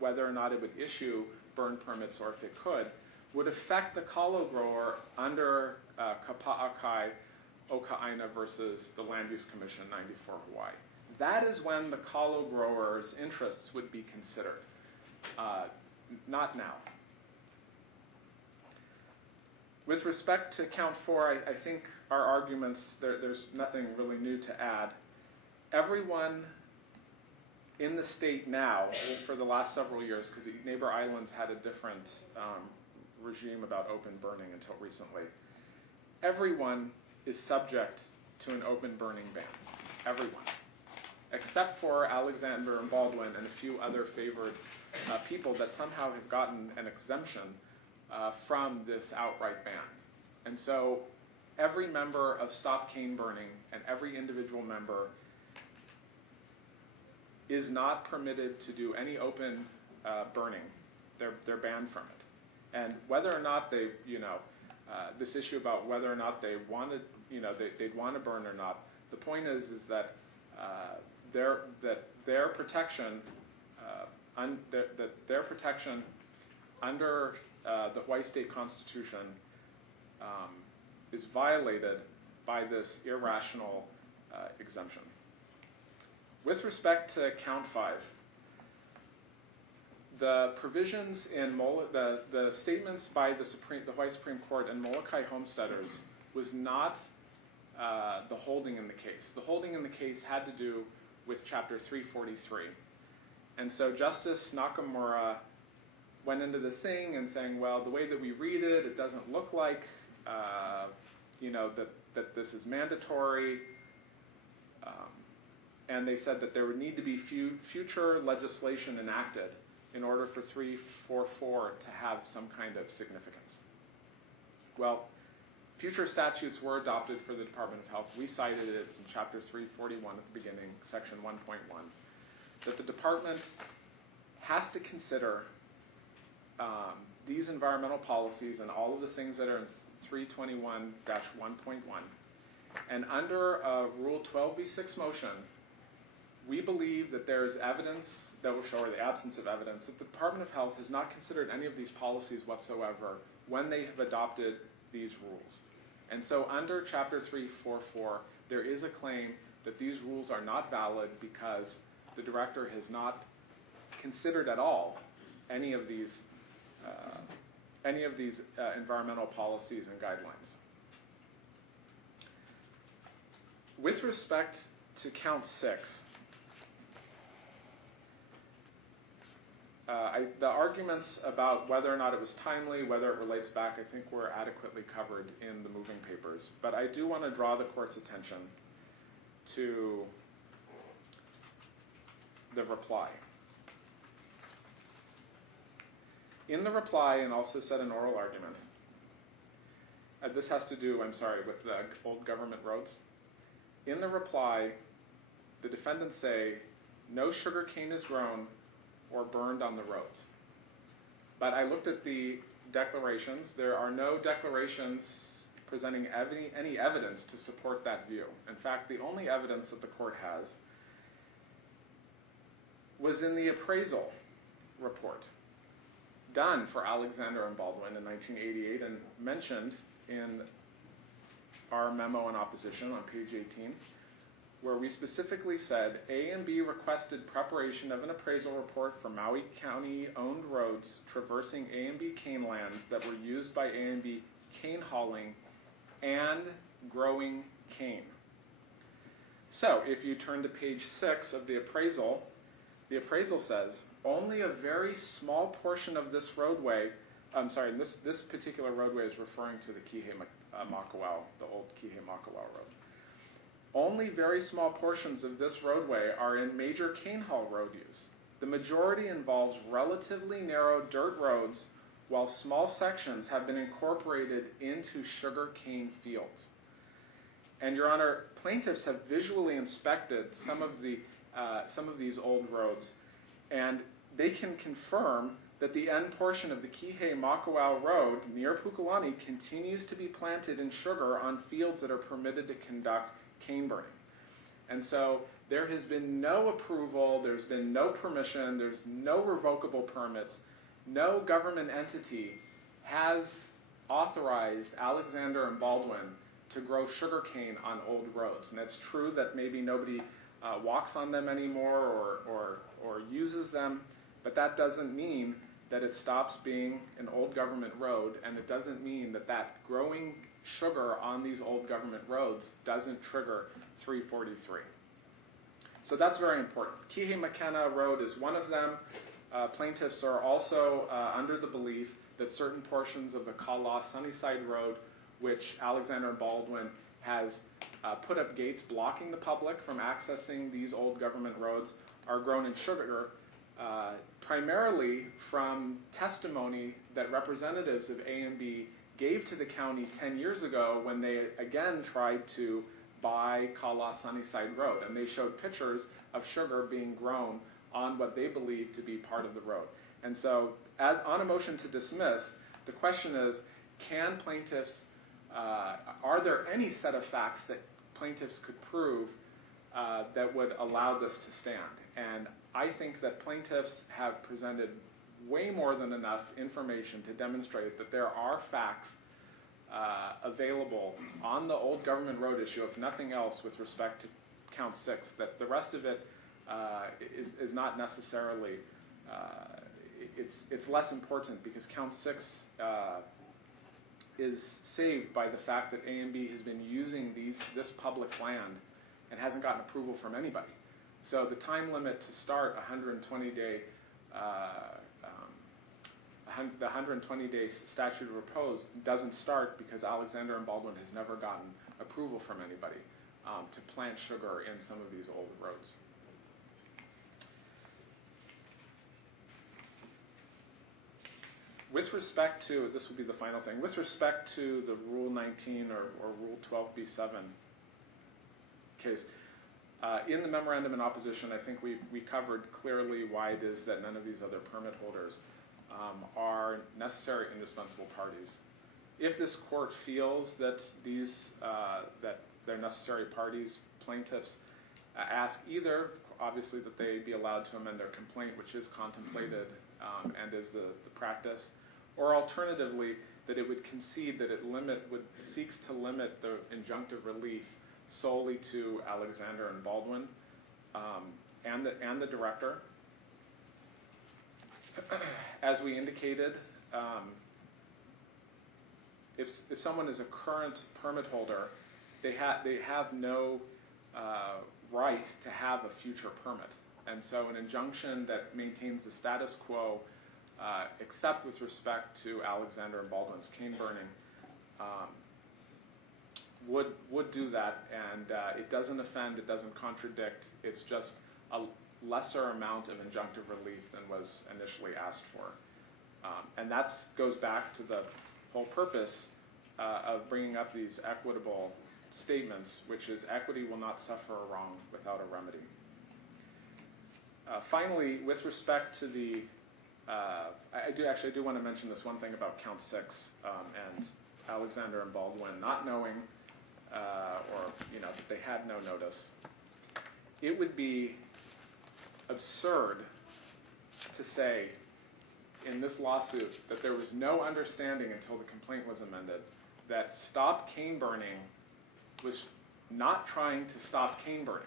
whether or not it would issue burn permits or if it could, would affect the Kahlo grower under Kapa'akai Oka'aina versus the Land Use Commission 94 Hawaii. That is when the Kahlo growers' interests would be considered, not now. With respect to count 4, I think our arguments, there's nothing really new to add. Everyone in the state now, for the last several years, because neighbor islands had a different regime about open burning until recently, everyone is subject to an open burning ban. Everyone. Except for Alexander and Baldwin and a few other favored people that somehow have gotten an exemption from this outright ban. And so every member of Stop Cane Burning and every individual member is not permitted to do any open burning. They're banned from it. And whether or not they, this issue about whether or not they wanted, they'd want to burn or not, the point is that their protection, their protection under the Hawaii State Constitution is violated by this irrational exemption. With respect to count 5, the provisions in the statements by the Hawaii Supreme Court and Molokai homesteaders was not the holding in the case. The holding in the case had to do with Chapter 343. And so Justice Nakamura went into this thing and saying, well, the way that we read it, it doesn't look like, that this is mandatory. And they said that there would need to be future legislation enacted in order for 344 to have some kind of significance. Well, future statutes were adopted for the Department of Health. We cited it. It's in Chapter 341 at the beginning, Section 1.1. that the department has to consider these environmental policies and all of the things that are in 321-1.1. And under a Rule 12b6 motion, we believe that there is evidence that will show, or the absence of evidence, that the Department of Health has not considered any of these policies whatsoever when they have adopted these rules. And so under Chapter 344, there is a claim that these rules are not valid because the director has not considered at all any of these environmental policies and guidelines. With respect to Count 6, the arguments about whether or not it was timely, whether it relates back, I think were adequately covered in the moving papers. But I do want to draw the court's attention to the reply. In the reply, and also said in oral argument, this has to do, I'm sorry, with the old government roads. In the reply, the defendants say, no sugar cane is grown or burned on the roads. But I looked at the declarations. There are no declarations presenting any evidence to support that view. In fact, the only evidence that the court has was in the appraisal report done for Alexander and Baldwin in 1988 and mentioned in our memo in opposition on page 18, where we specifically said A and B requested preparation of an appraisal report for Maui County-owned roads traversing A and B cane lands that were used by A and B cane hauling and growing cane. So if you turn to page 6 of the appraisal says only a very small portion of this roadway, this particular roadway is referring to the Kihei Makawao, the old Kihei Makawao road. Only very small portions of this roadway are in major cane haul road use. The majority involves relatively narrow dirt roads, while small sections have been incorporated into sugar cane fields. And Your Honor, plaintiffs have visually inspected some of these old roads, and they can confirm that the end portion of the Kihei Makawao Road near Pukalani continues to be planted in sugar on fields that are permitted to conduct cane burning. And so there has been no approval, there's been no permission, there's no revocable permits, no government entity has authorized Alexander and Baldwin to grow sugarcane on old roads. And it's true that maybe nobody walks on them anymore or uses them, but that doesn't mean that it stops being an old government road, and it doesn't mean that growing sugar on these old government roads doesn't trigger 343. So that's very important. Kihei Makena Road is one of them. Plaintiffs are also under the belief that certain portions of the Kala Sunnyside Road, which Alexander Baldwin has put up gates blocking the public from accessing these old government roads, are grown in sugar, primarily from testimony that representatives of A&B gave to the county 10 years ago when they again tried to buy Kala Sunnyside Road. And they showed pictures of sugar being grown on what they believe to be part of the road. And so, on a motion to dismiss, the question is, can plaintiffs, are there any set of facts that plaintiffs could prove that would allow this to stand? And I think that plaintiffs have presented way more than enough information to demonstrate that there are facts available on the old government road issue, if nothing else, with respect to count 6, that the rest of it is not necessarily, it's less important because count 6 is saved by the fact that A&B has been using this public land and hasn't gotten approval from anybody. So the time limit to start the 120-day statute of repose doesn't start because Alexander and Baldwin has never gotten approval from anybody to plant sugar in some of these old roads. With respect to, this would be the final thing, with respect to the Rule 19 or Rule 12b7 case, In the memorandum in opposition, I think we covered clearly why it is that none of these other permit holders are necessary indispensable parties. If this court feels that that they're necessary parties, plaintiffs ask either, obviously, that they be allowed to amend their complaint, which is contemplated and is the practice, or alternatively, that it would concede that it seeks to limit the injunctive relief solely to Alexander and Baldwin and the director. As we indicated, if someone is a current permit holder, they have no right to have a future permit. And so an injunction that maintains the status quo, except with respect to Alexander and Baldwin's cane burning, would do that, and it doesn't offend, it doesn't contradict, it's just a lesser amount of injunctive relief than was initially asked for. And that goes back to the whole purpose of bringing up these equitable statements, which is equity will not suffer a wrong without a remedy. Finally, with respect to the, I do want to mention this one thing about count 6 and Alexander and Baldwin not knowing, or that they had no notice. It would be absurd to say in this lawsuit that there was no understanding until the complaint was amended that Stop Cane Burning was not trying to stop cane burning.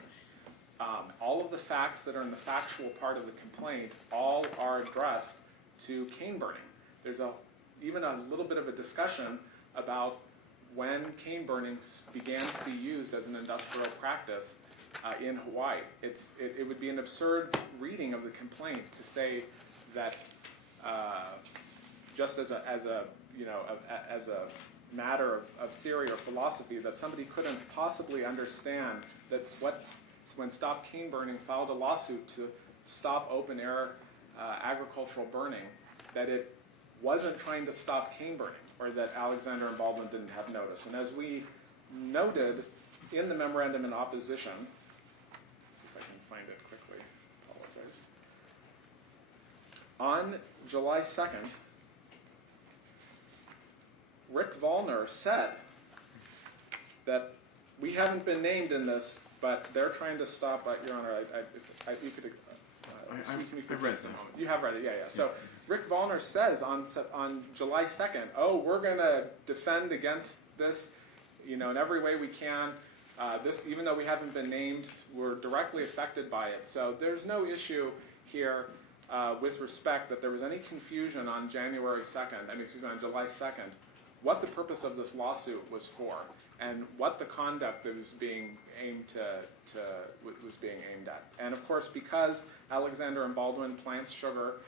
All of the facts that are in the factual part of the complaint all are addressed to cane burning. There's even a little bit of a discussion about when cane burning began to be used as an industrial practice in Hawaii. It would be an absurd reading of the complaint to say that just as a matter of theory or philosophy, that somebody couldn't possibly understand that when Stop Cane Burning filed a lawsuit to stop open air agricultural burning, that it wasn't trying to stop cane burning, or that Alexander and Baldwin didn't have notice. And as we noted in the memorandum in opposition, let's see if I can find it quickly, apologize. On July 2nd, Rick Vollner said that we haven't been named in this, but they're trying to stop, Your Honor, you could excuse me for just a moment. You have read it, yeah. So Rick Vollner says on July 2nd, we're going to defend against this, in every way we can. This, even though we haven't been named, we're directly affected by it. So there's no issue here with respect that there was any confusion on July 2nd, what the purpose of this lawsuit was for, and what the conduct that was being aimed was being aimed at. And of course, because Alexander and Baldwin plants sugar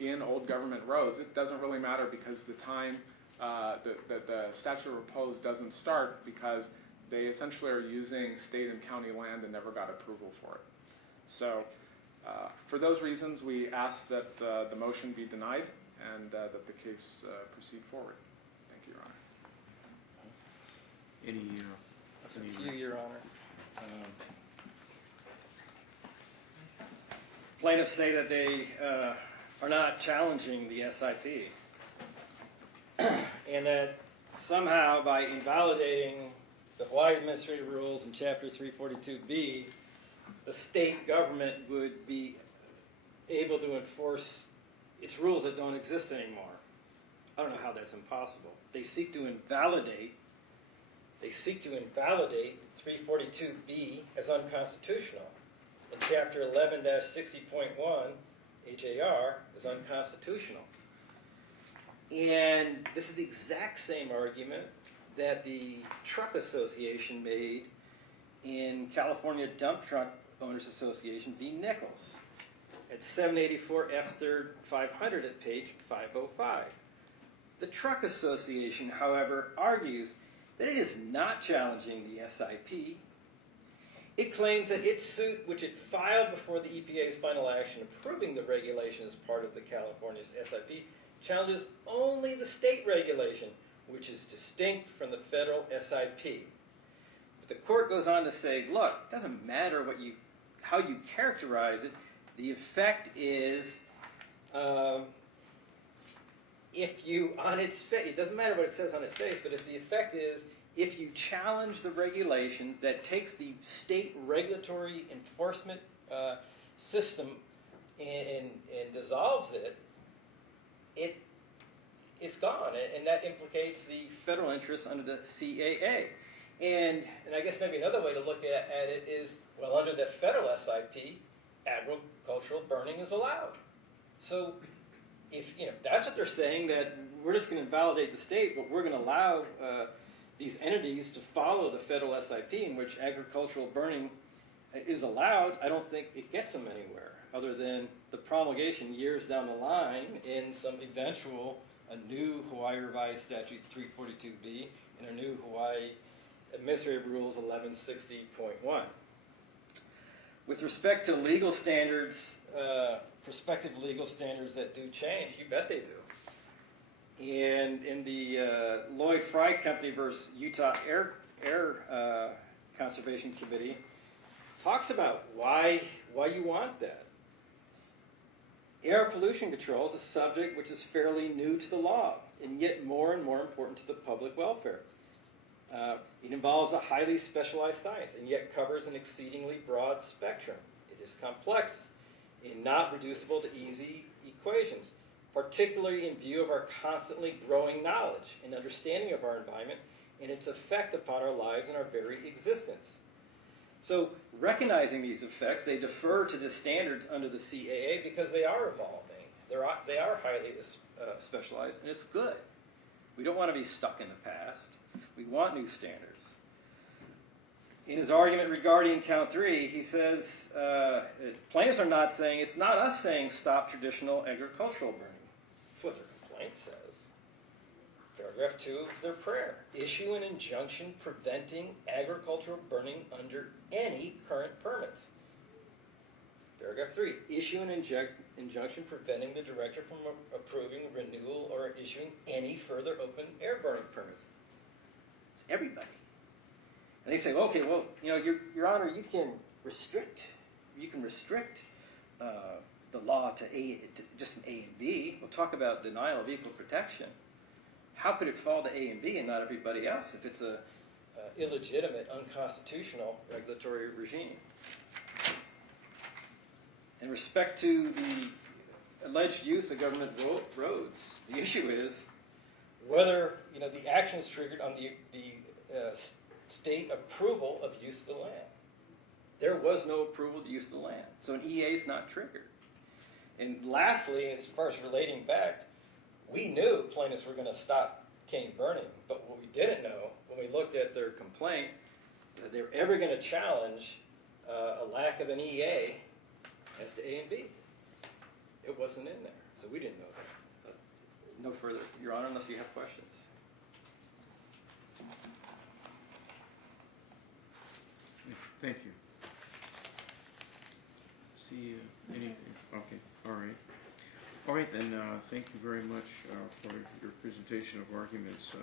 in old government roads, it doesn't really matter, because the time the statute of repose doesn't start, because they essentially are using state and county land and never got approval for it. So for those reasons, we ask that the motion be denied and that the case proceed forward. Thank you, Your Honor. Thank you, Your Honor. Plaintiffs say that they are not challenging the SIP, and that somehow by invalidating the Hawaii Administrative Rules in Chapter 342B, the state government would be able to enforce its rules that don't exist anymore. I don't know how that's impossible. They seek to invalidate 342B as unconstitutional. And Chapter 11-60.1 HAR is unconstitutional. And this is the exact same argument that the Truck Association made in California Dump Truck Owners Association v. Nichols at 784 F3rd 500 at page 505. The Truck Association, however, argues that it is not challenging the SIP. It claims that its suit, which it filed before the EPA's final action approving the regulation as part of the California's SIP, challenges only the state regulation, which is distinct from the federal SIP. But the court goes on to say, look, it doesn't matter how you characterize it. The effect is, if you, on its face, it doesn't matter what it says on its face, but if the effect is, if you challenge the regulations that takes the state regulatory enforcement system and dissolves it's gone, and that implicates the federal interest under the CAA. And I guess maybe another way to look at it is, well, under the federal SIP, agricultural burning is allowed. So if that's what they're saying, that we're just going to invalidate the state, but we're going to allow these entities to follow the federal SIP in which agricultural burning is allowed, I don't think it gets them anywhere, other than the promulgation years down the line in some eventual, a new Hawaii Revised Statute 342B and a new Hawaii Administrative Rules 1160.1. With respect to legal standards, prospective legal standards that do change, you bet they do. And in the Lloyd Fry Company versus Utah Air Conservation Committee, talks about why you want that. Air pollution control is a subject which is fairly new to the law, and yet more and more important to the public welfare. It involves a highly specialized science, and yet covers an exceedingly broad spectrum. It is complex and not reducible to easy equations, particularly in view of our constantly growing knowledge and understanding of our environment and its effect upon our lives and our very existence. So, recognizing these effects, they defer to the standards under the CAA because they are evolving. They are highly specialized, and it's good. We don't want to be stuck in the past. We want new standards. In his argument regarding count 3, he says, plaintiffs are not saying, it's not us saying stop traditional agricultural burning. That's what their complaint says. Paragraph 2 of their prayer. Issue an injunction preventing agricultural burning under any current permits. Paragraph 3. Issue an injunction preventing the director from approving, renewal, or issuing any further open air burning permits. It's everybody. And they say, okay, well, Your Honor, you can restrict the law to just an A and B. We'll talk about denial of equal protection. How could it fall to A and B and not everybody else if it's a illegitimate, unconstitutional regulatory regime? In respect to the alleged use of government roads, the issue is whether the action is triggered on the state approval of use of the land. There was no approval to use the land, so an EA is not triggered. And lastly, as far as relating back, we knew plaintiffs were going to stop cane burning, but what we didn't know when we looked at their complaint, that they were ever going to challenge a lack of an EA as to A and B. It wasn't in there, so we didn't know that. But no further, Your Honor, unless you have questions. Thank you. See anything? Okay. All right. All right, then, thank you very much for your presentation of arguments.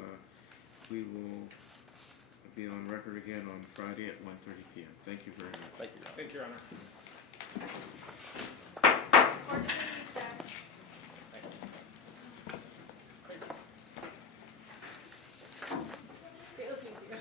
We will be on record again on Friday at 1:30 p.m. Thank you very much. Thank you, Your Honor. Thank you, Your Honor. Court is in recess. Thank you. Great listening to you.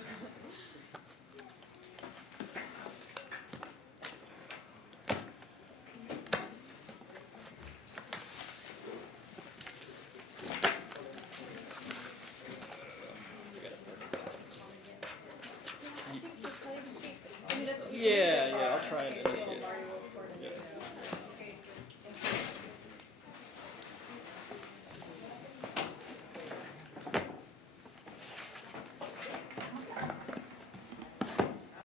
I mean, that's what we Yeah, I'll try and